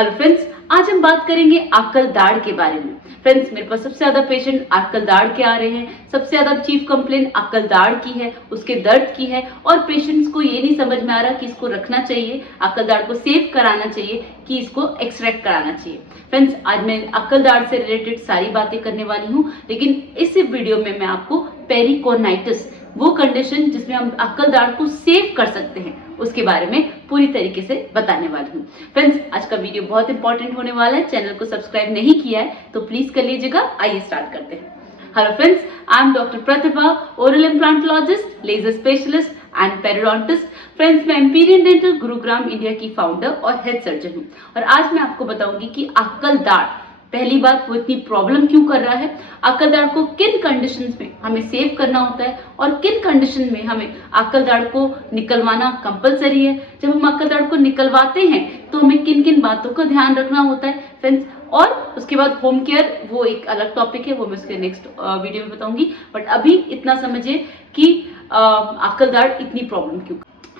Hello friends, आज हम बात करेंगे आकल दाढ़ के बारे में। फ्रेंड्स, मेरे पास सबसे ज्यादा पेशेंट आकल दाढ़ के आ रहे हैं। सबसे ज्यादा चीफ कंप्लेन आकल दाढ़ की है, उसके दर्द की है और पेशेंट्स को ये नहीं समझ में आ रहा कि इसको रखना चाहिए, आकल दाढ़ को सेव कराना चाहिए कि इसको एक्सट्रैक्ट कराना चाहिए। फ्रेंड्स, आज मैं आकल दाढ़ से रिलेटेड सारी बातें करने वाली हूँ, लेकिन इस वीडियो में मैं आपको पेरिकोनाइटिस, वो कंडीशन जिसमें हम आकल दाढ़ को सेव कर सकते हैं, उसके बारे में पूरी तरीके से बताने वाली हूँ। फ्रेंड्स, आज का वीडियो बहुत इंपॉर्टेंट होने वाला है। चैनल को सब्सक्राइब नहीं किया है तो प्लीज कर लीजिएगा। आइए स्टार्ट करते हैं। Hello friends, I am doctor Pratibha, oral implantologist, laser specialist and periodontist. Friends, मैं एम्पीरियल डेंटल गुरुग्राम इंडिया की फाउंडर और हेड सर्जन हूँ और आज मैं आपको बताऊंगी कि आकल दाढ़, पहली बात, वो इतनी प्रॉब्लम क्यों कर रहा है, आकल दाढ़ को किन कंडीशंस में हमें सेव करना होता है और किन कंडीशन में हमें आकल दाढ़ को निकलवाना कंपलसरी है। जब हम आकल दाढ़ को निकलवाते हैं तो हमें किन किन बातों का ध्यान रखना होता है फ्रेंड्स। और उसके बाद होम केयर, वो एक अलग टॉपिक है, वो मैं उसके नेक्स्ट वीडियो में बताऊंगी। बट अभी इतना समझिए कि आकल दाढ़ इतनी प्रॉब्लम क्यों।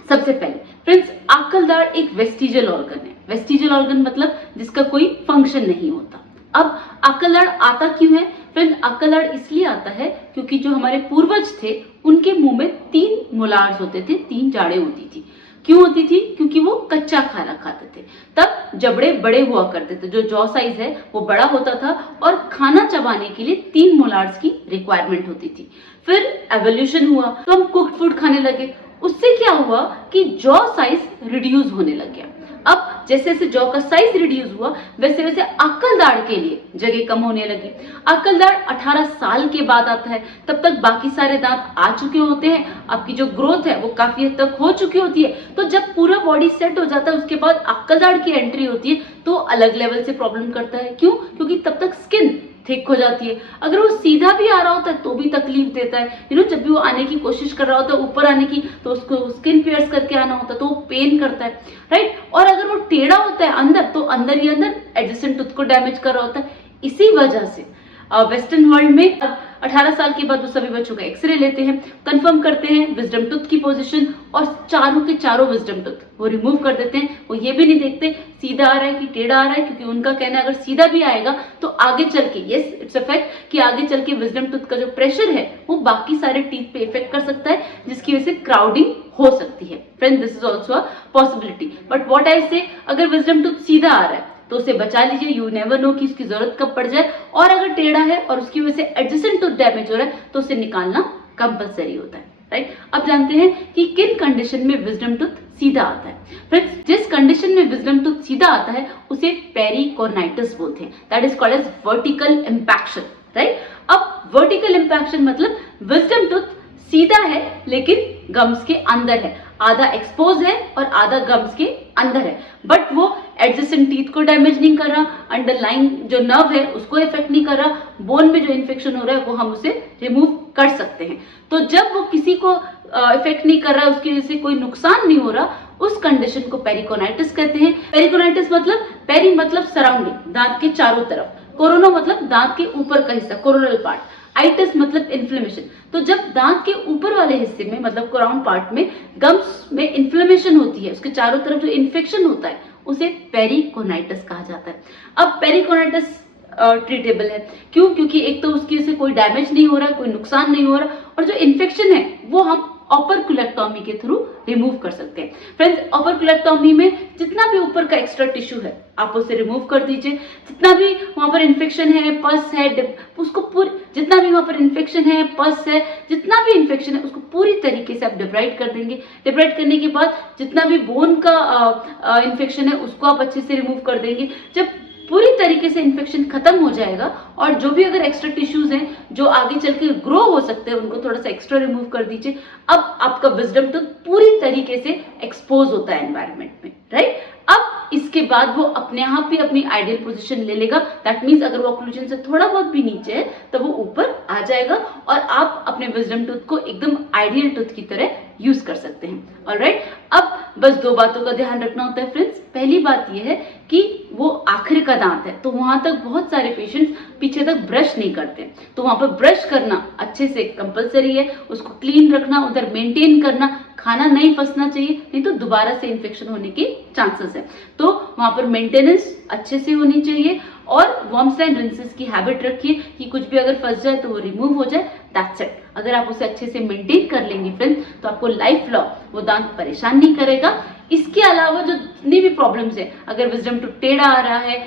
सबसे पहले फ्रेंड्स, आकल दाढ़ एक वेस्टिजियल ऑर्गन है। वेस्टिजियल ऑर्गन मतलब जिसका कोई फंक्शन नहीं होता। अब आकल दाढ़ आता क्यों है फ्रेंड? आकल दाढ़ इसलिए आता है क्योंकि जो हमारे पूर्वज थे उनके मुंह में 3 मोलार्स होते थे, 3 जाड़े होती थी। क्यों होती थी? क्योंकि वो कच्चा खाना खाते थे। तब जबड़े बड़े हुआ करते थे, जो जॉ साइज है वो बड़ा होता था और खाना चबाने के लिए 3 मोलार्स की रिक्वायरमेंट होती थी। फिर एवोल्यूशन हुआ तो हम कुक्ड फूड खाने लगे। उससे क्या हुआ कि जॉ साइज रिड्यूस होने लग गया। अब जैसे जैसे जॉ का साइज रिड्यूस हुआ वैसे वैसे आकल दाढ़ के लिए जगह कम होने लगी। आकल दाढ़ 18 साल के बाद आता है, तब तक बाकी सारे दांत आ चुके होते हैं, आपकी जो ग्रोथ है वो काफी हद तक हो चुकी होती है। तो जब पूरा बॉडी सेट हो जाता है उसके बाद आकल दाढ़ की एंट्री होती है तो अलग लेवल से प्रॉब्लम करता है। क्यों? क्योंकि तब तक स्किन थिक हो जाती है। अगर वो सीधा भी आ रहा होता है तो भी तकलीफ देता है। जब भी वो आने की कोशिश कर रहा होता है ऊपर आने की, तो उसको स्किन पियर्स करके आना होता है तो वो पेन करता है, राइट। और अगर वो टेढ़ा होता है अंदर, तो अंदर ही अंदर एडजेसेंट टूथ को डैमेज कर रहा होता है। इसी वजह से वेस्टर्न वर्ल्ड में अब 18 साल के बाद वो सभी बच्चों का एक्सरे लेते हैं, कंफर्म करते हैं विजडम टूथ की पोजीशन और चारों के चारों विजडम टूथ वो रिमूव कर देते हैं। वो ये भी नहीं देखते सीधा आ रहा है कि टेढ़ा आ रहा है, क्योंकि उनका कहना है अगर सीधा भी आएगा तो आगे चल के, यस इट्स अ फैक्ट, कि आगे चल के विजडम टूथ का जो प्रेशर है वो बाकी सारे टीथ पे इफेक्ट कर सकता है, जिसकी वजह से क्राउडिंग हो सकती है। Friend, this is also a possibility. But what I से, अगर विजडम टूथ सीधा आ रहा है तो उसे बचा लीजिए, यू नेवर नो कि उसकी जरूरत कब पड़ जाए। और अगर टेढ़ा है और उसकी वजह से एडजेसेंट टूथ डैमेज हो रहा है तो उसे निकालना कंपलसरी होता है, राइट। अब जानते हैं कि किन कंडीशन में विजडम टूथ सीधा आता है। फ्रेंड्स, जिस कंडीशन में विजडम टूथ सीधा आता है उसे पेरिकोनाइटिस बोलते हैं, that is called as vertical impaction, right. अब वर्टिकल इम्पैक्शन मतलब विजडम टूथ सीधा है लेकिन गम्स के अंदर है, आधा एक्सपोज है और आधा गम्स के अंदर है, बट वो एडजेसेंट टीथ को डैमेज नहीं कर रहा, अंडरलाइन जो नर्व है उसको इफेक्ट नहीं कर रहा, बोन में जो इन्फेक्शन हो रहा है वो हम उसे रिमूव कर सकते हैं। तो जब वो किसी को इफेक्ट नहीं कर रहा, उसकी वजह से कोई नुकसान नहीं हो रहा, उस कंडीशन को पेरिकोनाइटिस कहते हैं। पेरिकोनाइटिस मतलब, पेरी मतलब सराउंडिंग, दांत के चारों तरफ, कोरोना मतलब दांत के ऊपर का हिस्सा, कोरोनल पार्ट, आइटिस मतलब इन्फ्लेमेशन। तो जब दांत के ऊपर वाले हिस्से में मतलब क्राउन पार्ट में गम्स में इन्फ्लेमेशन होती है, उसके चारों तरफ जो इन्फेक्शन होता है उसे पेरिकोनाइटिस कहा जाता है। अब पेरिकोनाइटिस ट्रीटेबल है, क्यों? क्योंकि एक तो उसकी वजह से कोई डैमेज नहीं हो रहा, कोई नुकसान नहीं हो रहा, और जो इन्फेक्शन है वो हम ओपर्कुलेक्टोमी के थ्रू रिमूव कर सकते हैं। फ्रेंड्स, ओपर्कुलेक्टोमी में जितना भी ऊपर का एक्स्ट्रा टिश्यू है आप उसे रिमूव कर दीजिए। जितना भी वहां पर इन्फेक्शन है, पस है, उसको पूरी, जितना भी वहां पर इन्फेक्शन है, पस है, जितना भी इन्फेक्शन है उसको पूरी तरीके से आप डिब्राइड कर देंगे। डिब्राइड करने के बाद जितना भी बोन का इन्फेक्शन है उसको आप अच्छे से रिमूव कर देंगे। जब पूरी तरीके से इन्फेक्शन खत्म हो जाएगा और जो भी अगर एक्स्ट्रा टिश्यूज हैं जो आगे चल के ग्रो हो सकते हैं उनको थोड़ा सा एक्स्ट्रा रिमूव कर दीजिए। अब आपका विजडम टूथ पूरी तरीके से एक्सपोज होता है एनवायरनमेंट में, राइट। अब इसके बाद वो अपने आप ही अपनी आइडियल पोजीशन ले लेगा। दैट मीन्स अगर वो ऑक्लूजन से थोड़ा बहुत भी नीचे है तो वो ऊपर आ जाएगा और आप अपने विजडम टूथ को एकदम आइडियल टूथ की तरह यूज कर सकते हैं। ऑलराइट, अब बस दो बातों का ध्यान रखना होता है फ्रेंड्स। पहली बात यह है कि वो आखिर का दांत है, तो वहां तक बहुत सारे पेशेंट्स पीछे तक ब्रश नहीं करते, तो वहां पर ब्रश करना अच्छे से कंपलसरी है, उसको क्लीन रखना, उधर मेंटेन करना, खाना नहीं फंसना चाहिए, नहीं तो दोबारा से इन्फेक्शन होने के चांसेस है। तो वहां पर मेंटेनेंस अच्छे से होनी चाहिए और वर्म्स एंड रिंसेस की हैबिट रखिए कि कुछ भी अगर फंस जाए तो वो रिमूव हो जाए, दैट्स इट। अगर आप उसे अच्छे से मेंटेन कर लेंगे फ्रेंड्स तो आपको लाइफ लॉन्ग वो दांत परेशान नहीं करेगा। इसके अलावा जो जितनी भी प्रॉब्लम्स है, अगर विजडम टूथ टेढ़ा आ रहा है,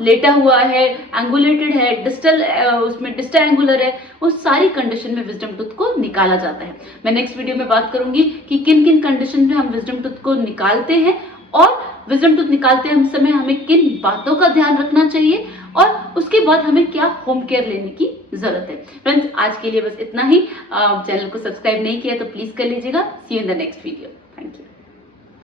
लेटा हुआ है, एंगुलेटेड है, डिस्टल उसमें डिस्टा एंगुलर है, वो सारी कंडीशन में विजडम टूथ को निकाला जाता है। मैं नेक्स्ट वीडियो में बात करूंगी कि किन किन कंडीशन में हम विजडम टूथ को निकालते हैं और विजडम टूथ निकालते हैं समय हमें किन बातों का ध्यान रखना चाहिए और उसके बाद हमें क्या होम केयर लेने की जरूरत है। फ्रेंड्स आज के लिए बस इतना ही। चैनल को सब्सक्राइब नहीं किया तो प्लीज कर लीजिएगा। See you in the next video.